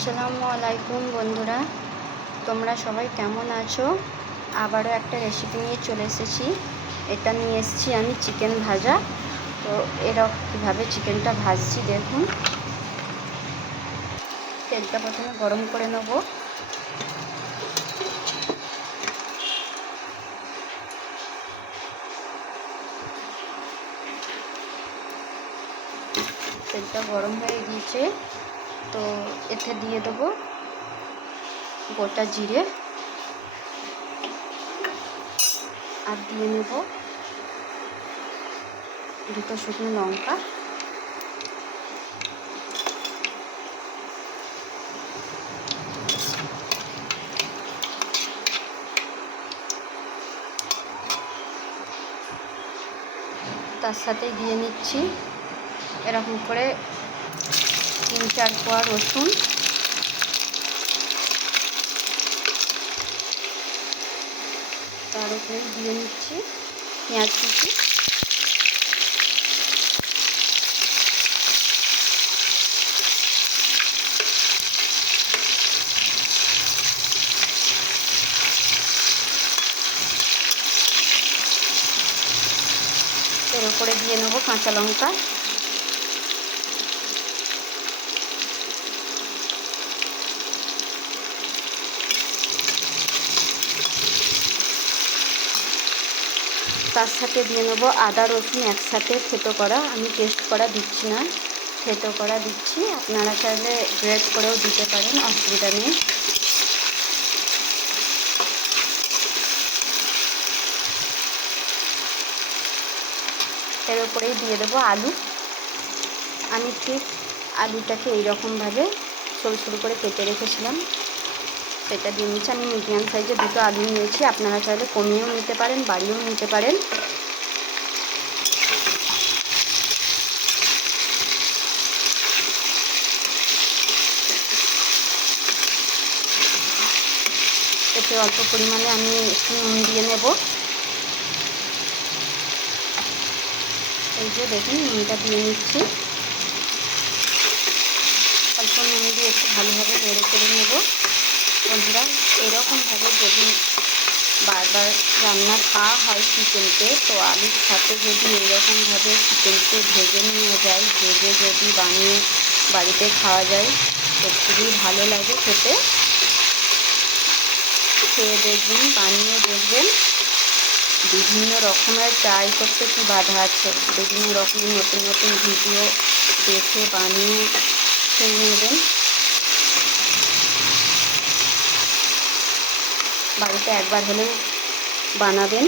আসসালামু আলাইকুম বন্ধুরা, তোমরা সবাই কেমন আছো? আবারও একটা রেসিপি নিয়ে চলে এসেছি। এটা নিয়ে এসেছি আমি চিকেন ভাজা। তো এরকম কীভাবে চিকেনটা ভাজছি দেখুন। তেলটা প্রথমে গরম করে নেব। তেলটা গরম হয়ে গিয়েছে, তো এতে দিয়ে দেবো গোটা জিরে আর দিয়ে নেব দুটো শুকনো লঙ্কা, তার সাথে দিয়ে নিচ্ছি এরকম করে 3-4 কোয়া রসুন, তার উপরে দিয়ে নিচ্ছি পেঁয়াজ কুচি, এর উপরে দিয়ে নেব কাঁচা লঙ্কা, তার সাথে দিয়ে নেব আদা রসুন একসাথে থেতো করা। আমি পেস্ট করা দিচ্ছি না, থেতো করা দিচ্ছি। আপনারা চাইলে গ্রেট করেও দিতে পারেন, অসুবিধা নেই। এর উপরেই দিয়ে দেবো আলু। আমি ঠিক আলুটাকে এইরকমভাবে সরু সরু করে কেটে রেখেছিলাম, সেটা দিয়ে নিচ্ছি। আমি মিডিয়াম সাইজে দুটো আলু নিয়েছি, আপনারা চাইলে কমিয়েও নিতে পারেন, বাড়িয়েও নিতে পারেন। এতে অল্প পরিমাণে আমি একটু নুন দিয়ে নেব। এই যে দেখুন, নুনটা দিয়ে নিচ্ছি। অল্প নুন দিয়ে একটু ভালোভাবে নেড়ে করে নেব। বন্ধুরা, এরকমভাবে যদি বারবার রান্না খাওয়া হয় চিকেনকে, তো আলুর সাথে যদি এরকমভাবে চিকেনকে ভেজে নিয়ে যায়, ভেজে যদি বানিয়ে বাড়িতে খাওয়া যায়, তো খুবই ভালো লাগে খেতে। খেয়ে দেখবেন, বানিয়ে দেখবেন। বিভিন্ন রকমের ট্রাই করতে কি বাধা আছে? বিভিন্ন রকমের নতুন নতুন ভিডিও দেখে বানিয়ে খেয়ে নেবেন। বাড়িতে একবার হলেও বানাবেন।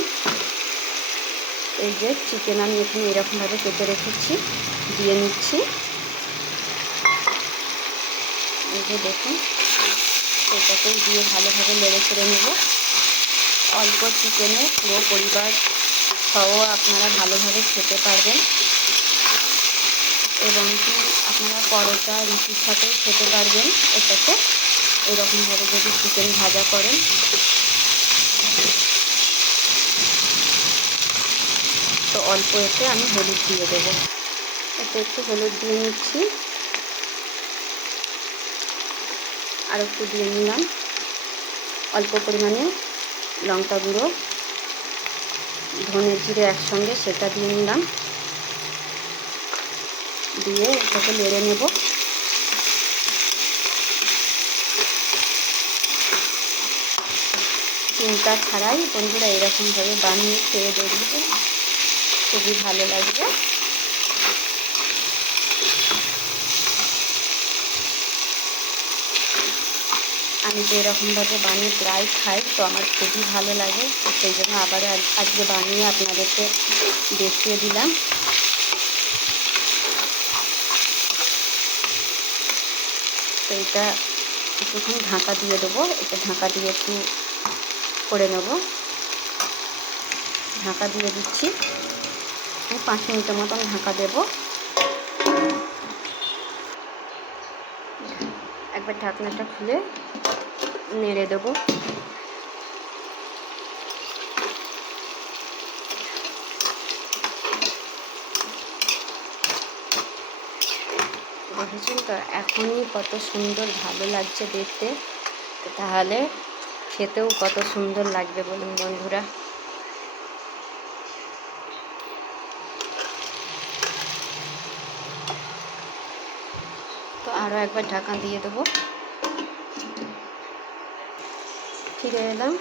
এই যে চিকেন আমি এখানে এরকমভাবে কেটে রেখেছি, দিয়ে নিচ্ছি। এই যে দেখুন, এটাকেও দিয়ে ভালোভাবে নেড়ে চেড়ে নেব। অল্প চিকেনে পুরো পরিবার সহ আপনারা ভালোভাবে খেতে পারবেন, এবং কি আপনারা পরোটা রুটির সাথেও খেতে পারবেন। এটাকে এরকমভাবে যদি চিকেন ভাজা করেন। তো অল্প এতে আমি হলুদ দিয়ে দেবো। এতে একটু হলুদ দিয়ে নিচ্ছি, আর একটু দিয়ে নিলাম অল্প পরিমাণে লঙ্কা গুঁড়ো, ধনে জিরে একসঙ্গে সেটা দিয়ে নিলাম। দিয়ে এটাকে নেড়ে নেব। চিন্তা ছাড়াই বন্ধুরা এরকমভাবে বানিয়ে খেয়ে দেখবেন, খুবই ভালো লাগবে। আমি তো এরকমভাবে বানিয়ে প্রায় খাই, তো আমার খুবই ভালো লাগে। তো সেই জন্য আবার আজকে বানিয়ে আপনাদেরকে দেখিয়ে দিলাম। তো এটা একটুখানি ঢাকা দিয়ে দেবো। এটা ঢাকা দিয়ে একটু করে নেব। ঢাকা দিয়ে দিচ্ছি, 5 মিনিটের মতন ঢাকা দেব। একবার ঢাকনাটা খুলে নেড়ে দেবো। দেখেছেন তো এখনই কত সুন্দর ভালো লাগছে দেখতে, তাহলে খেতেও কত সুন্দর লাগবে বলুন বন্ধুরা। তো আরও একবার ঢাকা দিয়ে দেবো। ফিরে এলাম।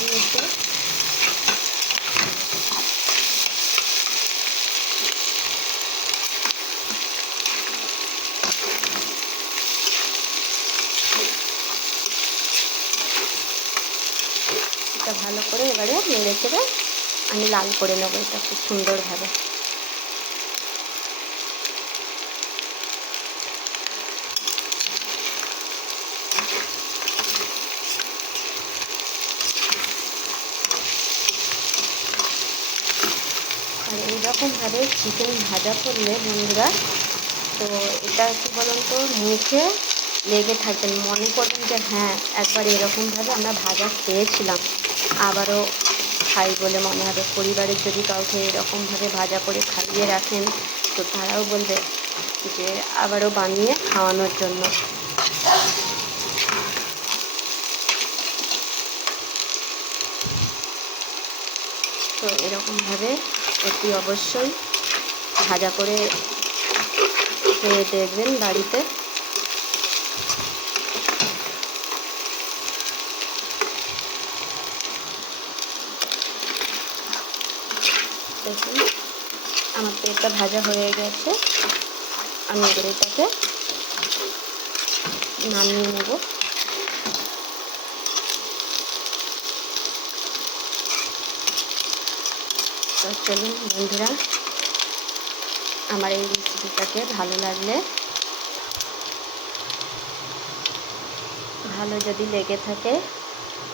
দিয়েছে এটা ভালো করে এবারে নেড়ে চেড়ে আমি লাল করে নেবো এটা খুব সুন্দরভাবে। আর এইরকমভাবে চিকেন ভাজা করলে বন্ধুরা, তো এটা কী বলুন তো, মুখে লেগে থাকবেন, মনে করবেন যে হ্যাঁ একবার এরকমভাবে আমরা ভাজা খেয়েছিলাম, আবারও খাই বলে মনে হবে। পরিবারের যদি কাউকে এরকমভাবে ভাজা করে খাইয়ে রাখেন, তো তারাও বলবে যে আবারও বানিয়ে খাওয়ানোর জন্য। তো এরকমভাবে অতি অবশ্যই ভাজা করে খেয়ে দেখবেন বাড়িতে। দেখুন আমার তো এটা ভাজা হয়ে গেছে, আমি এবার এটাকে নামিয়ে নেব। তো চলুন বন্ধুরা, আমার এই রেসিপিটাকে ভালো লাগলে, ভালো যদি লেগে থাকে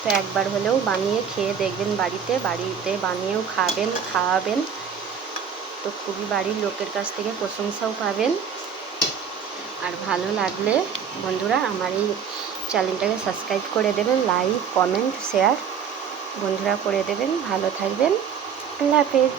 তো একবার হলেও বানিয়ে খেয়ে দেখবেন বাড়িতে বানিয়েও খাওয়াবেন। তো খুবই বাড়ির লোকের কাছ থেকে প্রশংসাও পাবেন। আর ভালো লাগলে বন্ধুরা আমার এই চ্যানেলটাকে সাবস্ক্রাইব করে দেবেন, লাইক কমেন্ট শেয়ার বন্ধুরা করে দেবেন। ভালো থাকবেন, আল্লাহ হাফেজ।